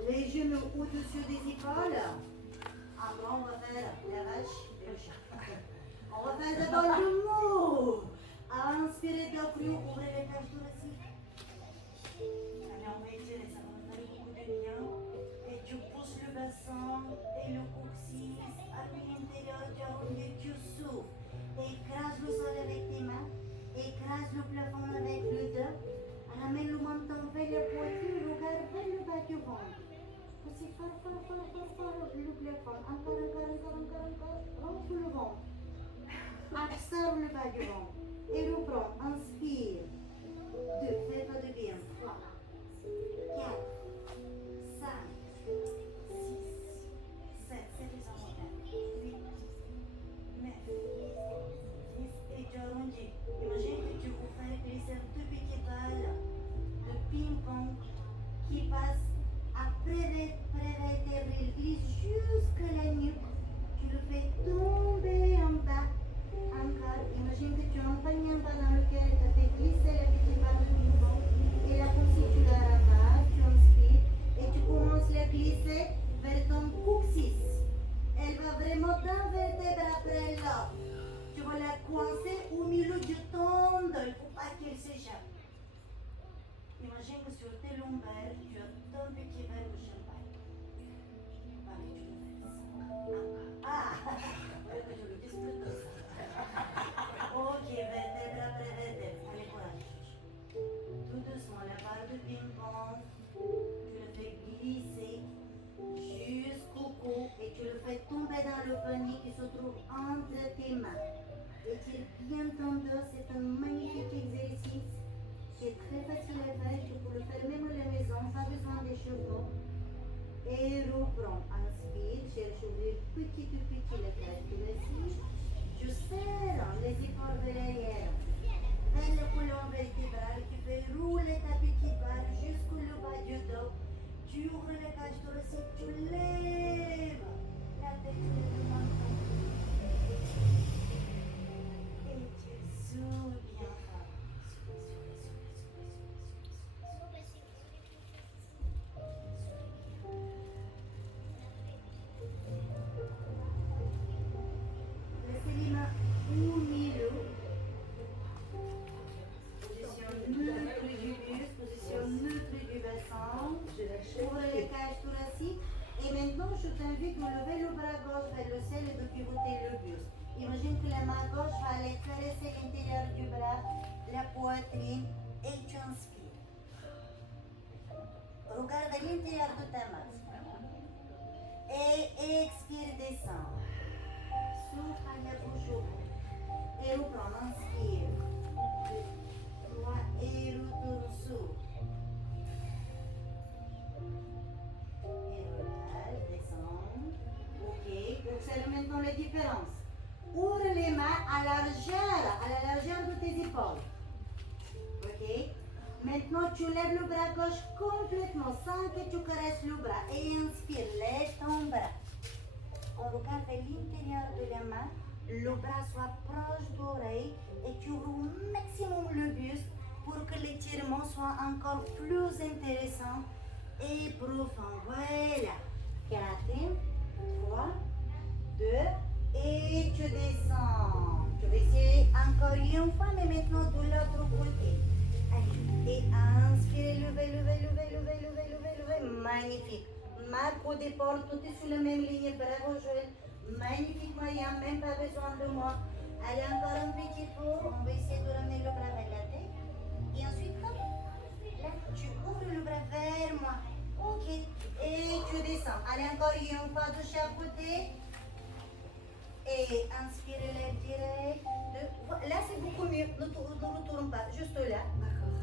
Les genoux au-dessus des épaules. En gros, on va faire la vache et le chat. On va faire d'abord le mot. Inspirez bien plus, ouvrez les cages thoraciques. Allez, on va étirer, ça va faire beaucoup de bien. Et tu pousses le bassin et le coccyx à l'intérieur du rond tu souffles. Écrase le sol avec tes mains. Écrase le plafond avec le dos. Ramène le menton vers la poitrine, regarde vers le bas du ventre. Poussez fort, le plafond. Encore. Rentre le ventre. Absorbe le bas du ventre. Et reprends. Inspire. 2, fais pas de bien. 3, 4, 5, 6, 7, c'est les 8, 9, 10 et tu arrondis. Imagine que tu vous fais glisser deux petites balles de ping-pong qui passent après vertébrale, glisse jusqu'à la nuque. Tu le fais tomber en bas. Encore, imagine que tu empoignes un bas dans lequel tu as fait glisser la petite balle de ping-pong. Et là, comme si tu la ramasses, tu inspires et tu commences à la glisser vers ton coccyx. Elle va vraiment d'un vertèbre après l'autre. Tu vas la coincer au milieu du tendon pour pas qu'elle s'échappe. Imagine que sur tes lombaires, tu as ton petit verre de champagne. Allez, tu le fais. Je le discute de ça. Ok, vertèbre après vertèbre. Allez, courage. Tout doucement, la barre de ping-pong, tu le fais glisser jusqu'au cou et tu le fais tomber dans le panier qui se trouve entre tes mains. Étire bien ton dos, c'est un magnifique exercice qui est très facile à faire. Tu peux le faire même à la maison, pas besoin d'échauffement. Et reprends, inspire, cherche à ouvrir petit la cage thoracique. Tu serres les épaules vers l'arrière. Vers le colonne vertébrale, tu fais rouler ta petite barre jusqu'au bas du dos. Tu ouvres la cage thoracique, tu lèves la tête sur le menton. Et tu souffles bien fort. Laissez les mains au milieu. Position neutre du buste, position neutre du bassin. Ouvre les cages thoraciques. Et maintenant, je t'invite à lever le bras gauche vers le ciel et de pivoter le buste. Imagine que la main gauche va aller caresser l'intérieur du bras, la poitrine, et tu inspires. Regarde à l'intérieur de ta main. Et expire, descend. Souffle à la bouche ouverte. Et reprends, inspire. 2, 3, et retourne, souffle. Et relâche, descend. Ok, observe maintenant la différence. Ouvre les mains à la largeur de tes épaules. Ok. Maintenant, tu lèves le bras gauche complètement sans que tu caresses le bras. Et inspire, lève ton bras. On regarde à l'intérieur de la main, le bras soit proche d'oreille et tu ouvres au maximum le buste pour que l'étirement soit encore plus intéressant et profond. Voilà. 4, 3, 2, et tu descends. Tu vas essayer encore une fois, mais maintenant de l'autre côté. Allez, Et inspirez, levez, levez, levez, levez, levez, levez, levez. Magnifique. Marque au départ, tout est sur la même ligne. Bravo, Joël. Magnifique, Maya. Même pas besoin de moi. Allez, encore un petit peu. On va essayer de ramener le bras vers la tête. Et ensuite, hop, là, tu ouvres le bras vers moi. Ok. Et tu descends. Allez, encore une fois de chaque côté. Et inspirez l'air direct. Là, c'est beaucoup mieux. Ne retourne pas. Juste là.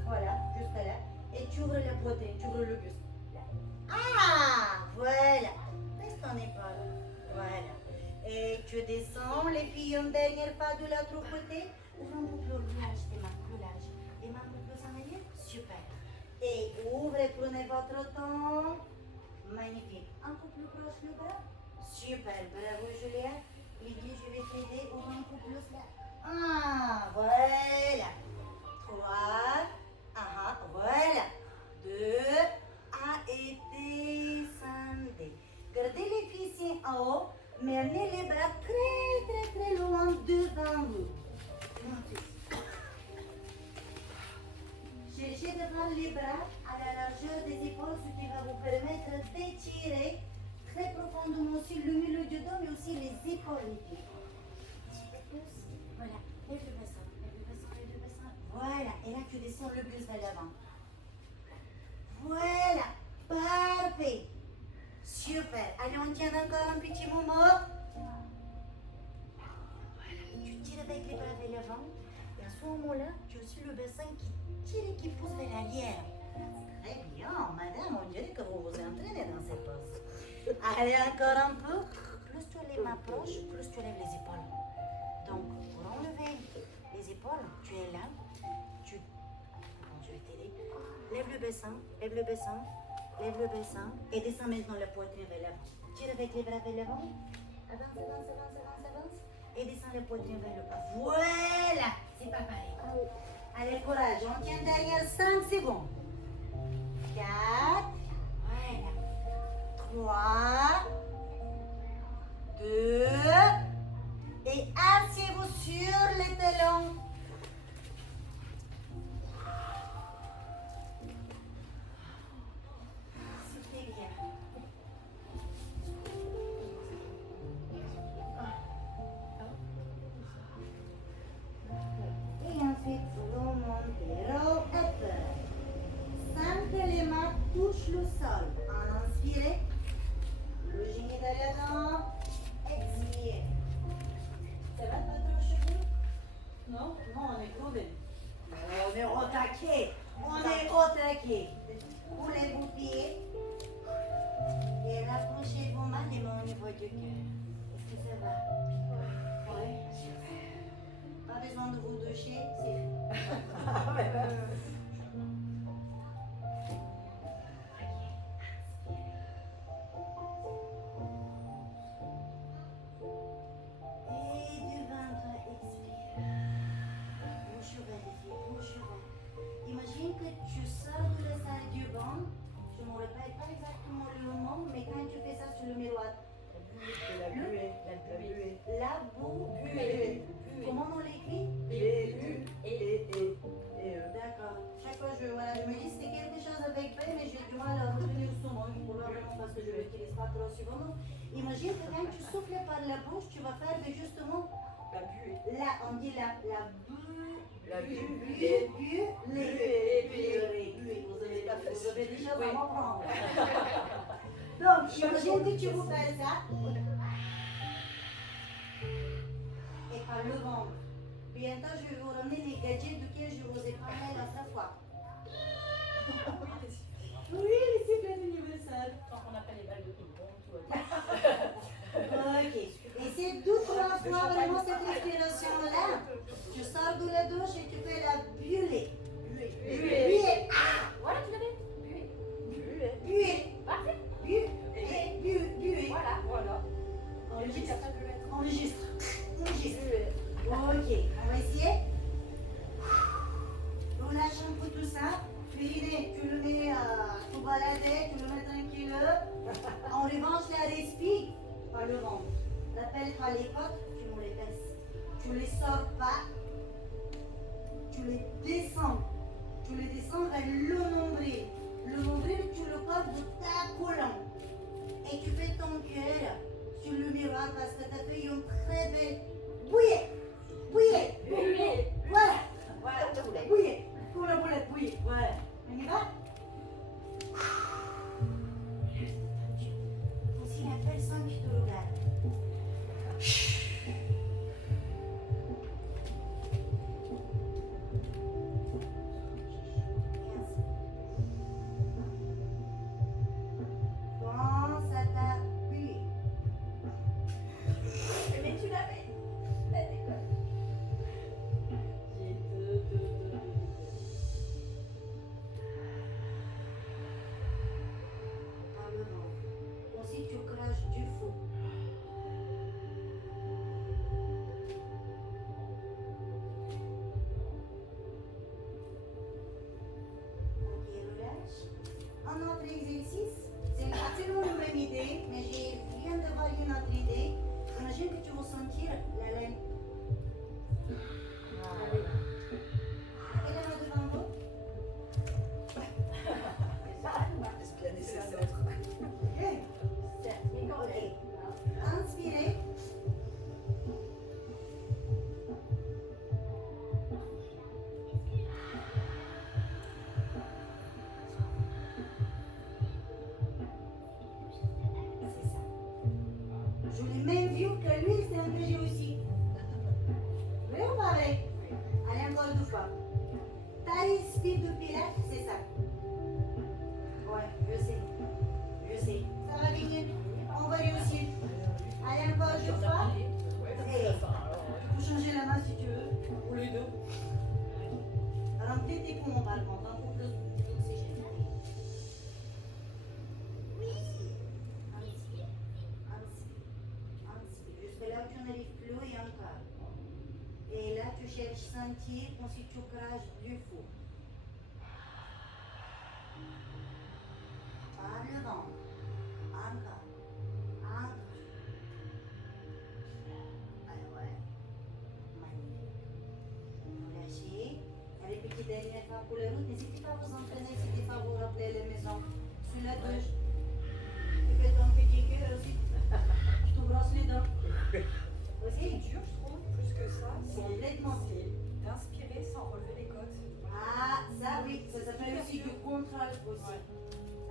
Voilà, juste là. Et tu ouvres la poitrine, tu ouvres le buste. Ah, voilà. Baisse ton épaule. Voilà. Et tu descends. Les filles, une dernière fois de l'autre côté. Ouvre un peu plus large, tes mains plus larges. Les mains un peu plus en arrière. Super. Et ouvrez, prenez votre temps. Magnifique. Un peu plus proche le bras. Super. Bravo, Julia. Lydie, je vais t'aider. Ouvre un peu plus là. Ah, voilà. 3. Ah, voilà. 2. Ah, et descendez. Gardez les fessiers en haut, mais amenez les bras très, très, très loin devant vous. Montez. Cherchez devant les bras à la largeur des épaules, ce qui va vous permettre d'étirer très profondément aussi le milieu du dos, mais aussi les épaules. Voilà, lève le bassin, lève le bassin, lève le bassin. Voilà, et là tu descends le buste vers l'avant. Voilà, parfait. Super. Allez, on tient encore un petit moment. Voilà, tu tires avec les bras vers l'avant. Et à ce moment-là, tu as aussi le bassin qui tire et qui pousse vers l'arrière. Très bien, madame, on dirait que vous vous entraînez dans ces poses. Allez, encore un peu. Plus tu les mains proches, plus tu lèves les épaules. Donc, pour enlever les épaules, tu es là, tu... Attends, je vais t'aider. Lève le bassin, lève le bassin, lève le bassin et descends maintenant la poitrine vers l'avant. Tire avec les bras vers l'avant. Avance, avance, avance, avance, avance. Et descends la poitrine vers le bas. Voilà, c'est pas pareil. Allez, courage, on tient derrière 5 secondes. 4, voilà. 3, 2, et asseyez-vous sur les talons. C'était bien. Et ensuite, remontez, roll up. Sans que les mains touchent le sol. Inspirez. Le génie derrière l'avant. Expirez. Ça va pas trop cheveux? Non? Non, on est crevé. On est au taquet. On est au taquet. Roulez vos pieds. Et rapprochez vos mains des mains au niveau du cœur. Est-ce que ça va? Oui. Pas besoin de vous doucher, c'est fait. Et du ventre, expire. Bouche ouverte, les filles, bouche ouverte. Imagine que tu sors de la salle du bain. Je ne me rappelle pas exactement le mot, mais quand tu fais ça sur le miroir. La buée. La buée. La buée. Buée. Comment on l'écrit? B-U-E-E. D'accord. Chaque fois, je me dis c'est quelque chose avec B, mais j'ai du mal à retenir son nom, probablement parce que je ne l'utilise pas trop souvent. Imagine que quand tu souffles par la bouche, tu vas faire justement La buée. là, on dit la buée. La Buée. buée. Vous avez des choses à m'apprendre. Donc, imagine que tu vous fais ça. Et par le ventre. Bientôt, je vais vous ramener les gadgets duquel je vous ai parlé l'autre fois. Oui, les cycles universels. Quand on appelle les balles de ping-pong, tout va bien. Ok. Et c'est 2-3 fois vraiment cette respiration-là. Tu sors de la douche et tu fais la buée. Buée. Ah! Voilà, tu l'avais. Buée. Buée. Parfait. Buée. Voilà. Enregistre. Enregistre. Buée. Ok, on va essayer. Relâche un peu tout ça. Féliné, tu le mets tout baladé, tu le mets tranquille. En revanche, la respire par le ventre. Rappelle-toi les côtes, tu me les baisses. Tu les sors pas. Tu les descends. Tu les descends. descends vers le nombril. Le nombril, tu le portes de ta colonne. Et tu fais ton cœur sur le miroir parce que tu as fait une très belle bouillée. Bouillée. Bouillée. Voilà. Voilà, la boulette. Bouillée. Pour la boulette, bouillée. Voilà. On y va? Aussi la personne qui te regarde. Pense à ta buée. Mais tu l'avais. Elle déconne. J'ai deux. Par le vent. Ensuite, tu craches du feu. Ok, relâche. Un autre exercice, c'est absolument la même idée, mais j'ai viens d'avoir une autre idée. Imagine que tu vas sentir la laine. Et la main devant vous. Est-ce qu'il y a nécessaire? Ok. Inspirez. C'est ça. Je l'ai même vu que lui, c'est un PG aussi. Oui ou pas vrai? Allez, encore deux fois. Taille speed de pilates, c'est ça. Ouais, je sais. Je sais. Ça va venir. On va réussir. Allez, encore deux fois. Ouais, ça va. Tu peux changer la main si tu veux. Ou les deux. Remplis tes poumons par contre, hein, pour plus d'oxygène. Inspire. Inspire. Inspire. Inspire. Jusque là où tu n'arrives plus et encore. Et là, tu cherches sentir, ensuite tu craches du feu. Par le ventre. Encore. Encore. Ah ouais. Magnifique. Relâchez. Répétez dernière fois pour la route. N'hésitez pas à vous entraîner si des fois vous rappelez à la maison. Sur la douche. Tu fais ton petit cœur aussi. Tu te brosses les dents. C'est Aussi. dur, je trouve, plus que ça. Complètement. C'est d'inspirer sans relever les côtes. Ah, ça oui, ça s'appelle aussi du contrôle aussi.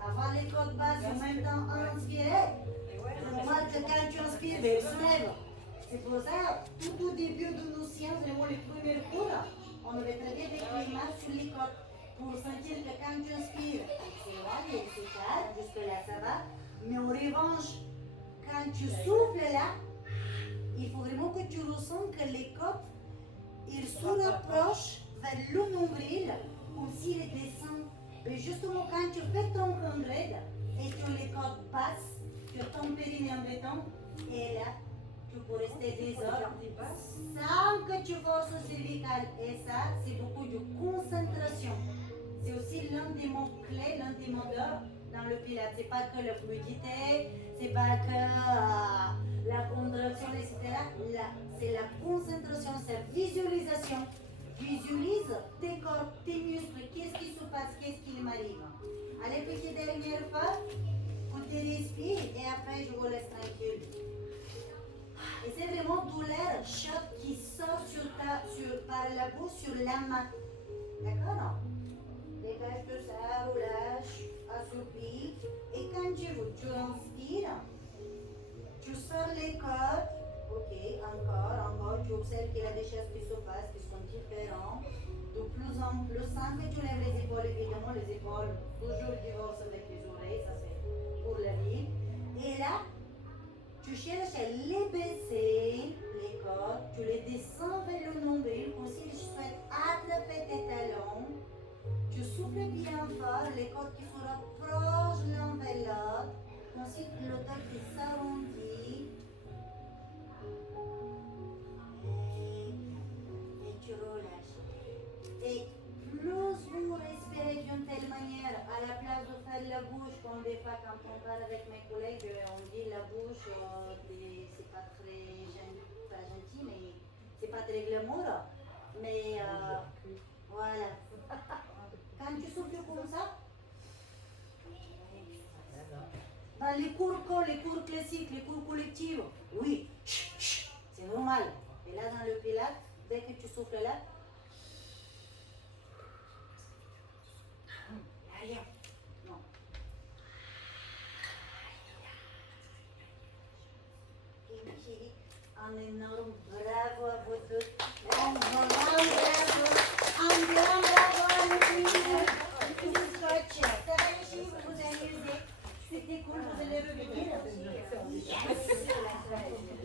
Avoir les côtes basses et en même temps inspirer. Et ouais, C'est normal que quand tu inspires, ben, il se lève. C'est pour ça, tout au début de nos séances, vraiment les premiers cours, on avait travaillé avec les mains sur les côtes pour sentir que quand tu inspires, c'est vrai, c'est calme, jusque-là ça va. Mais en revanche, quand tu souffles là, il faut vraiment que tu ressens que les côtes, ils se rapprochent vers le nombril, comme s'ils descendent. Et justement, quand tu fais ton 100 et que les côtes passent, que ton périnée en détend, et là, tu peux rester des heures sans que tu forces le cervical. Et ça, c'est beaucoup de concentration. C'est aussi l'un des mots clés, l'un des mots d'or dans le pilates. C'est pas que la fluidité, c'est pas que la contraction, etc. Là, c'est la concentration, c'est la visualisation. Visualise tes corps, tes muscles, qu'est-ce qui se passe, qu'est-ce qui m'arrive. Allez, petite dernière fois, on te respire et après je vous laisse tranquille. Et c'est vraiment douleur, choc qui sort par la bouche sur la main. D'accord? Dégage tout ça, relâche, assouplis. Et quand tu inspires, tu sors les côtes. Ok, encore. Tu observes qu'il y a des choses qui se passent, qui sont différentes. De plus en plus, sans que tu lèves les épaules, évidemment, les épaules toujours divorcent avec les oreilles, ça c'est pour la vie. Et là, tu cherches à les baisser, les côtes, tu les descends vers le nombril, comme si tu souhaites attraper tes talons. Tu souffles bien fort, les côtes qui se rapprochent l'un vers l'autre. Ensuite, le dos qui s'arrondit. Et tu relâches. Et plus vous respirez d'une telle manière, à la place de faire la bouche, comme des fois quand on parle avec mes collègues, on dit la bouche, c'est pas très gentil, mais c'est pas très glamour. Mais voilà. Quand tu souffles comme ça, dans les cours classiques, les cours collectifs, oui, c'est normal. Et là, dans le pilates, dès que tu souffles là, rien. Non. Et ma chérie, un énorme bravo à vous tous. Un grand bravo. Un grand bravo à nos filles. Scotch. Ça va les filles, vous vous amusez. C'était cool, vous allez revenir. Yes.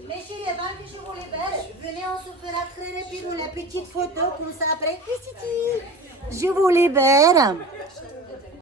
Mes chéris, avant que je vous libère, venez, on se fera très rapidement la petite photo comme ça après. Je vous libère.